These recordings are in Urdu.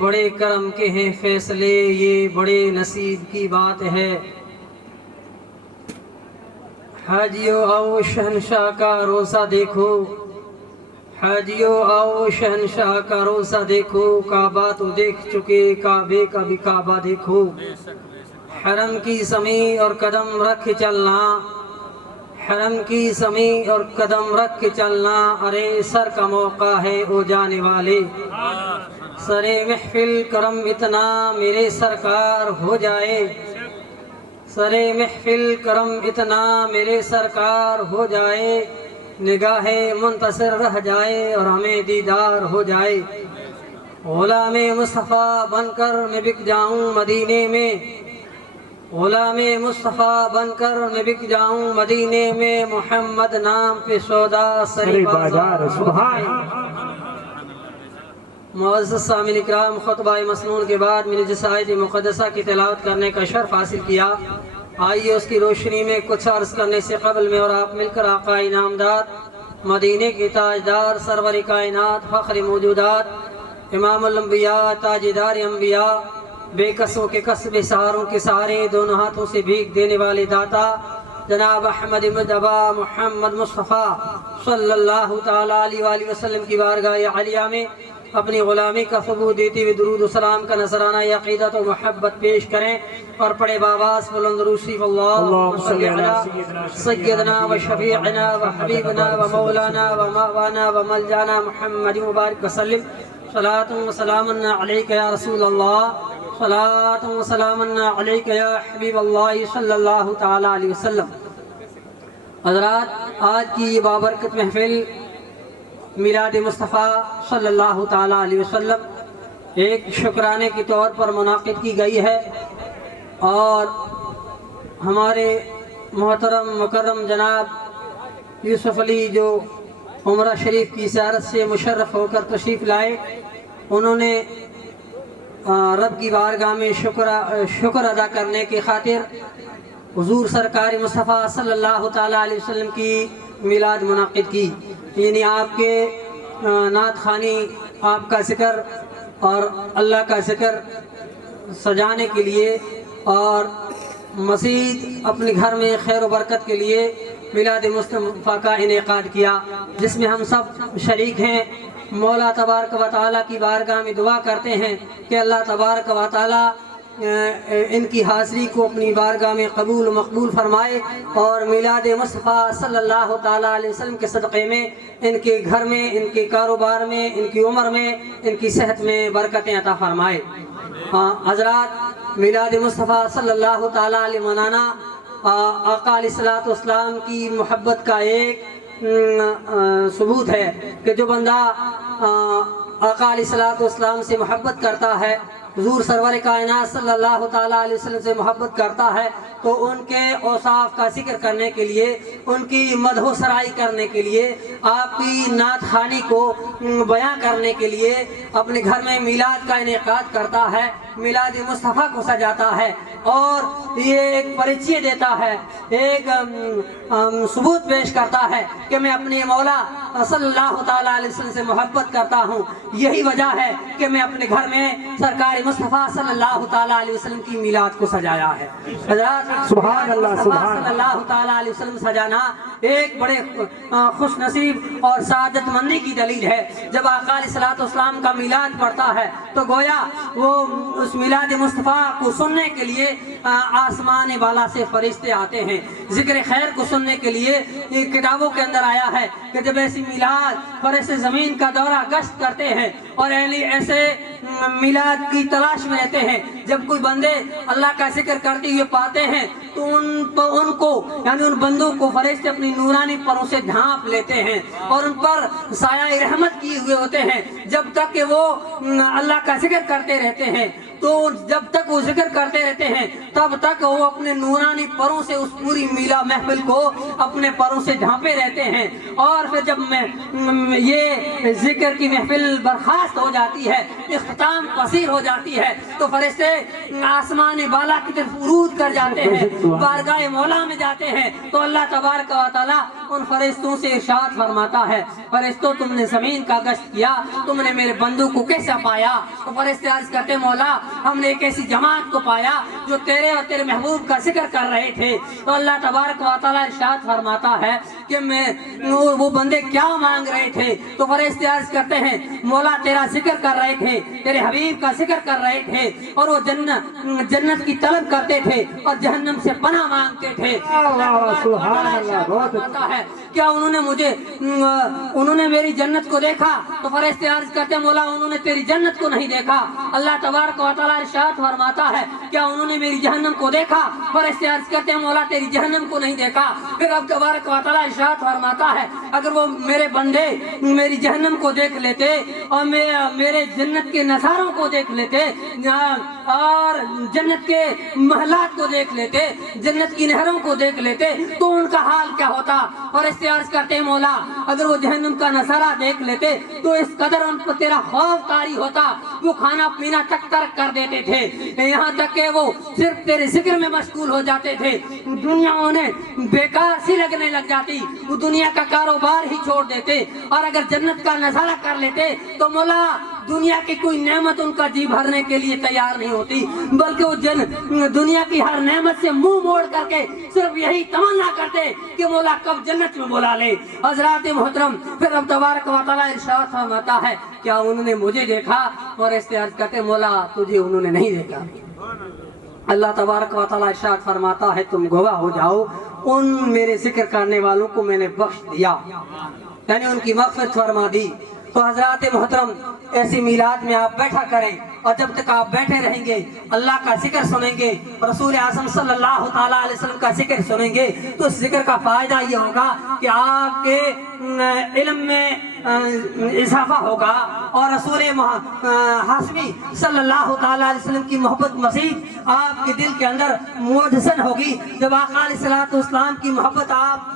بڑے کرم کے ہیں فیصلے، یہ بڑے نصیب کی بات ہے۔ حاجیو آؤ شہنشاہ کا روزہ دیکھو، حاجیو آؤ شہنشاہ کا روزہ دیکھو، کعبہ تو دیکھ چکے کعبے کا بھی کعبہ دیکھو۔ حرم کی زمین اور قدم رکھ کے چلنا، حرم کی زمین اور قدم رکھ کے چلنا، ارے سر کا موقع ہے او جانے والے۔ سرے محفل کرم اتنا میرے سرکار ہو جائے، سرے محفل کرم اتنا میرے سرکار ہو جائے، نگاہ منتصر رہ جائے اور ہمیں دیدار ہو جائے۔ غلام مصطفیٰ بن کر میں بک جاؤں مدینے میں، غلام مصطفیٰ بن کر میں بک جاؤں مدینے میں، محمد نام پہ سودا سری بازار۔ سبحان معزز سامعین اکرام، خطبہ مسنون کے بعد میں نے جس آیت مقدسہ کی تلاوت کرنے کا شرف حاصل کیا، آئیے اس کی روشنی میں کچھ عرض کرنے سے قبل میں اور آپ مل کر آقا انعامدار، مدینے کی تاجدار، سرور کائنات، فخر موجودات، امام الانبیاء، تاجدار انبیاء، بے کسوں کے کسب سہاروں کے سہارے، دونوں ہاتھوں سے بھیک دینے والے داتا جناب احمد مجتبی محمد مصطفیٰ صلی اللہ تعالیٰ علیہ وآلہ وسلم کی بارگاہ عالیہ میں اپنی غلامی کا ثبوت دیتے ہوئے درود و سلام کا نذرانہ عقیدت و محبت پیش کریں اور پڑھے باواز بلند روسی اللہم صلی علی سیدنا و شفیعنا و حبیبنا و مولانا و ماوانا و ملجانا محمد مبارک وسلم۔ صلاۃ و سلام علیک یا رسول اللہ، صلاۃ و سلام علیک یا حبیب اللہ صلی اللہ تعالیٰ علیہ وسلم۔ حضرات، آج کی یہ بابرکت محفل میلاد مصطفیٰ صلی اللہ تعالیٰ علیہ وسلم ایک شکرانے کے طور پر منعقد کی گئی ہے، اور ہمارے محترم مکرم جناب یوسف علی جو عمرہ شریف کی زیارت سے مشرف ہو کر تشریف لائے، انہوں نے رب کی بارگاہ میں شکر ادا کرنے کی خاطر حضور سرکار مصطفیٰ صلی اللہ تعالیٰ علیہ وسلم کی میلاد منعقد کی، یعنی آپ کے نعت خوانی، آپ کا ذکر اور اللہ کا ذکر سجانے کے لیے اور مزید اپنے گھر میں خیر و برکت کے لیے میلاد مصطفیٰ کا انعقاد کیا، جس میں ہم سب شریک ہیں۔ مولا تبارک و تعالیٰ کی بارگاہ میں دعا کرتے ہیں کہ اللہ تبارک و تعالیٰ ان کی حاضری کو اپنی بارگاہ میں قبول و مقبول فرمائے، اور میلاد مصطفیٰ صلی اللہ تعالیٰ علیہ وسلم کے صدقے میں ان کے گھر میں، ان کے کاروبار میں، ان کی عمر میں، ان کی صحت میں برکتیں عطا فرمائے۔ حضرات، میلاد مصطفیٰ صلی اللہ تعالیٰ علیہ منانا آقا علیہ الصلوۃ والسلام کی محبت کا ایک ثبوت ہے کہ جو بندہ آقا علیہ الصلوۃ والسلام سے محبت کرتا ہے، حضور سرور کائنات صلی اللہ تعالیٰ علیہ وسلم سے محبت کرتا ہے، تو ان کے اوصاف کا ذکر کرنے کے لیے، ان کی مدح و سرائی کرنے کے لیے، آپ کی نعت خوانی کو بیان کرنے کے لیے اپنے گھر میں میلاد کا انعقاد کرتا ہے، میلاد مصطفیٰ کو سجاتا ہے، اور یہ ایک پریچے دیتا ہے، ایک ثبوت پیش کرتا ہے کہ میں اپنے مولا صلی اللہ تعالیٰ علیہ وسلم سے محبت کرتا ہوں۔ یہی وجہ ہے کہ میں اپنے گھر میں سرکار مصطفیٰ صلی اللہ تعالیٰ علیہ وسلم کی میلاد کو سجایا ہے۔ حضرات، سبحان اللہ، سبحان صلی اللہ تعالیٰ علیہ وسلم سجانا ایک بڑے خوش نصیب اور سعادت مندی کی دلیل ہے۔ جب آقا علیہ الصلوۃ والسلام کا میلاد پڑھتا ہے تو گویا وہ اس میلاد مصطفیٰ کو سننے کے لیے آسمان بالا سے فرشتے آتے ہیں، ذکر خیر کو سننے کے لیے۔ یہ کتابوں کے اندر آیا ہے کہ جب ایسی میلاد فرشتے زمین کا دورہ گشت کرتے ہیں اور ایسے میلاد کی تلاش میں رہتے ہیں، جب کوئی بندے اللہ کا ذکر کرتے ہوئے پاتے ہیں تو ان کو یعنی ان بندوں کو فرشتے اپنی نورانی پروں سے ڈھانپ لیتے ہیں اور ان پر سایہ رحمت کیے ہوئے ہوتے ہیں، جب تک کہ وہ اللہ کا ذکر کرتے رہتے ہیں۔ تو جب تک وہ ذکر کرتے رہتے ہیں تب تک وہ اپنے نورانی پروں سے اس پوری میلا محفل کو اپنے پروں سے ڈھانپے رہتے ہیں، اور پھر جب یہ ذکر کی محفل برخاست ہو جاتی ہے، اختتام پذیر ہو جاتی ہے تو فرشتے آسمان بالا کی طرف عروج کر جاتے ہیں، بارگاہ مولا میں جاتے ہیں تو اللہ تبارک و تعالی ان فرشتوں سے ارشاد فرماتا ہے، فرشتوں تم نے زمین کا گشت کیا، تم نے میرے بندوں کو کیسا پایا؟ تو فرشتے عرض کرتے مولا ہم نے ایک ایسی جماعت کو پایا جو تیرے اور تیرے محبوب کا ذکر کر رہے تھے۔ تو اللہ تبارک و تعالی ارشاد فرماتا ہے کہ وہ بندے کیا مانگ رہے تھے؟ تو فرشتے عرض کرتے ہیں مولا تیرا ذکر کر رہے تھے، تیرے حبیب کا ذکر کر رہے تھے، اور وہ جنت کی طلب کرتے تھے اور جہنم سے پناہ مانگتے تھے۔ کیا انہوں نے میری جنت کو دیکھا؟ تو فرشتے عرض کرتے مولا انہوں نے تیری جنت کو نہیں دیکھا۔ اللہ تبارک و تعالی ارشاد فرماتا ہے کیا انہوں نے میری جہنم کو دیکھا؟ فرشتے عرض کرتے ہیں مولا تیری جہنم کو نہیں دیکھا۔ پھر اب تبارک و تعالی ارشاد فرماتا ہے اگر وہ میرے بندے میری جہنم کو دیکھ لیتے اور میرے جنت کے نظاروں کو دیکھ لیتے اور جنت کے محلات کو دیکھ لیتے، جنت کی نہروں کو دیکھ لیتے تو ان کا حال کیا ہوتا؟ فرشتے عرض کرتے ہیں مولا اگر وہ جہنم کا نظارہ دیکھ لیتے تو اس قدر ان پر تیرا خوف طاری ہوتا وہ کھانا پینا تک ترک کر دیتے تھے، یہاں تک کہ وہ صرف تیرے ذکر میں مشغول ہو جاتے تھے، دنیا انہیں بیکار سی لگنے لگ جاتی، وہ دنیا کا کاروبار ہی چھوڑ دیتے اور اگر جنت کا نظارہ کر لیتے تو مولا دنیا کی کوئی نعمت ان کا جی بھرنے کے لیے تیار نہیں ہوتی، بلکہ وہ دنیا کی ہر نعمت سے منہ موڑ کر کے صرف یہی تمنا کرتے کہ مولا کب جنت میں بلا لے۔ حضرات محترم پھر اب تبارک و تعالی ارشاد فرماتا ہے کیا انہوں نے مجھے دیکھا؟ اور اس سے عرض کرتے مولا تجھے انہوں نے نہیں دیکھا۔ اللہ تبارک و تعالی ارشاد فرماتا ہے تم گواہ ہو جاؤ ان میرے ذکر کرنے والوں کو میں نے بخش دیا، یعنی ان کی مغفرت فرما دی۔ تو حضرات محترم ایسی میلاد میں آپ بیٹھا کریں اور جب تک آپ بیٹھے رہیں گے اللہ کا ذکر سنیں گے، رسول اعظم صلی اللہ تعالیٰ علیہ وسلم کا ذکر سنیں گے تو اس ذکر کا فائدہ یہ ہوگا کہ آپ کے علم میں اضافہ ہوگا اور رسول ہاشمی صلی اللہ تعالیٰ علیہ وسلم کی محبت مزید آپ کے دل کے اندر مجسن ہوگی۔ جب آقا علیہ الصلوۃ والسلام کی محبت آپ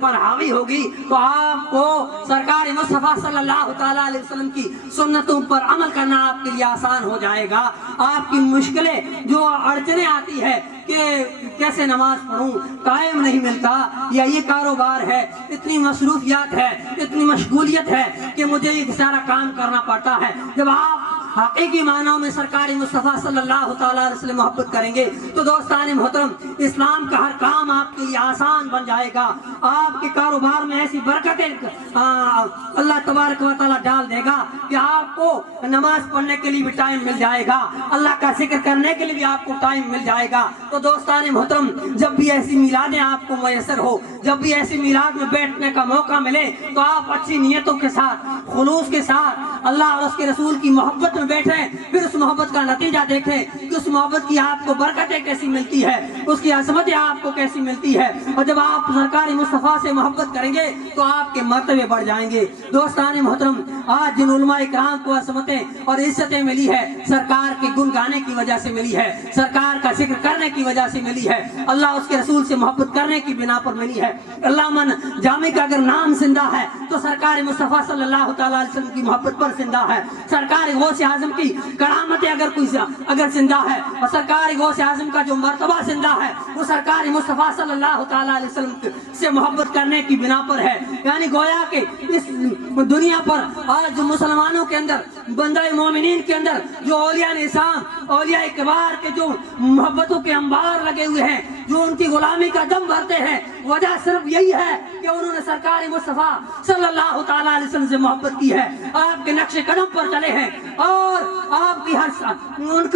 پر حاوی ہوگی تو آپ کو سرکار مصطفیٰ صلی اللہ تعالیٰ علیہ وسلم کی سنتوں پر عمل کرنا آپ کے لیے آسان ہو جائے گا۔ آپ کی مشکلیں جو اڑچنیں آتی ہے کہ کیسے نماز پڑھوں، ٹائم نہیں ملتا، یا یہ کاروبار ہے، اتنی مصروفیات ہے، اتنی مشغولیت ہے کہ مجھے یہ سارا کام کرنا پڑتا ہے، جب آپ حقیقی معنوں میں سرکار مصطفیٰ صلی اللہ تعالیٰ علیہ وسلم محبت کریں گے تو دوستان محترم اسلام کا ہر کام آپ کے لیے آسان بن جائے گا۔ آپ کے کاروبار میں ایسی برکتیں اللہ تبارک و تعالیٰ ڈال دے گا کہ آپ کو نماز پڑھنے کے لیے بھی ٹائم مل جائے گا، اللہ کا ذکر کرنے کے لیے بھی آپ کو ٹائم مل جائے گا۔ تو دوستان محترم جب بھی ایسی میلادیں آپ کو میسر ہو، جب بھی ایسی میلاد میں بیٹھنے کا موقع ملے تو آپ اچھی نیتوں کے ساتھ، خلوص کے ساتھ اللہ اور اس کے رسول کی محبت میں بیٹھیں، پھر اس محبت کا نتیجہ دیکھیں کہ اس محبت کی آپ کو برکتیں کیسی ملتی ہے، اس کی عظمتیں آپ کو کیسی ملتی ہے، اور جب آپ سرکار مصطفیٰ سے محبت کریں گے تو آپ کے مرتبے بڑھ جائیں گے۔ دوستان محترم آج جن علماء اکرام کو عظمتیں اور عزتیں ملی ہے سرکار کے گن گانے کی وجہ سے ملی ہے، سرکار کا ذکر کرنے کی وجہ سے ملی ہے، اللہ اس کے رسول سے محبت کرنے کی بنا پر ملی ہے۔ اللہ من جامع کا اگر نام زندہ ہے تو سرکار مصطفیٰ صلی اللہ تعالیٰ علیہ وسلم کی محبت پر زندہ ہے، سرکار غوث اعظم کی کرامتیں اگر زندہ ہے اور سرکار غوث اعظم کا جو مرتبہ زندہ ہے وہ سرکار مصطفیٰ صلی اللہ تعالیٰ علیہ وسلم سے محبت کرنے کی بنا پر ہے۔ یعنی گویا کہ اس دنیا پر آج مسلمانوں کے اندر، بندہ مومنین کے اندر جو اولیاء نظام، اولیاء کبار کے جو محبتوں کے انبار لگے ہوئے ہیں، جو ان کی غلامی کا دم بھرتے ہیں، وجہ صرف یہی ہے کہ انہوں نے سرکار مصطفیٰ صلی اللہ تعالیٰ علیہ وسلم سے محبت کی ہے، آپ کے نقش قدم پر چلے ہیں اور آپ کی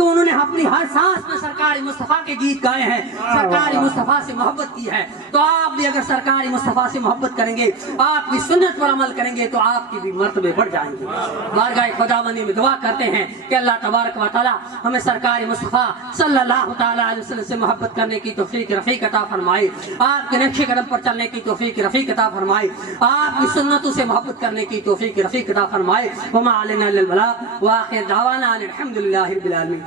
انہوں نے اپنی ہر سانس میں سرکار مصطفیٰ کے گیت گائے ہیں، سرکار مصطفیٰ سے محبت کی ہے۔ تو آپ بھی اگر سرکار مصطفیٰ سے محبت کریں گے، آپ کی سنت پر عمل کریں گے تو آپ کی بھی مرتبے بڑھ جائیں گے۔ بارگاہ خداوندی میں دعا کرتے ہیں کہ اللہ تبارک و تعالیٰ ہمیں سرکار مصطفیٰ صلی اللہ تعالیٰ علیہ وسلم سے محبت کرنے کی توفیق رفیق عطا فرمائے، آپ کے نقش قدم پر چلنے کی توفیق رفیق عطا فرمائے، آپ کی سنتوں سے محبت کرنے کی توفیق رفیق عطا فرمائے۔ وما علینا الا البلاغ وآخر دعوانا الحمد للہ رب العالمین۔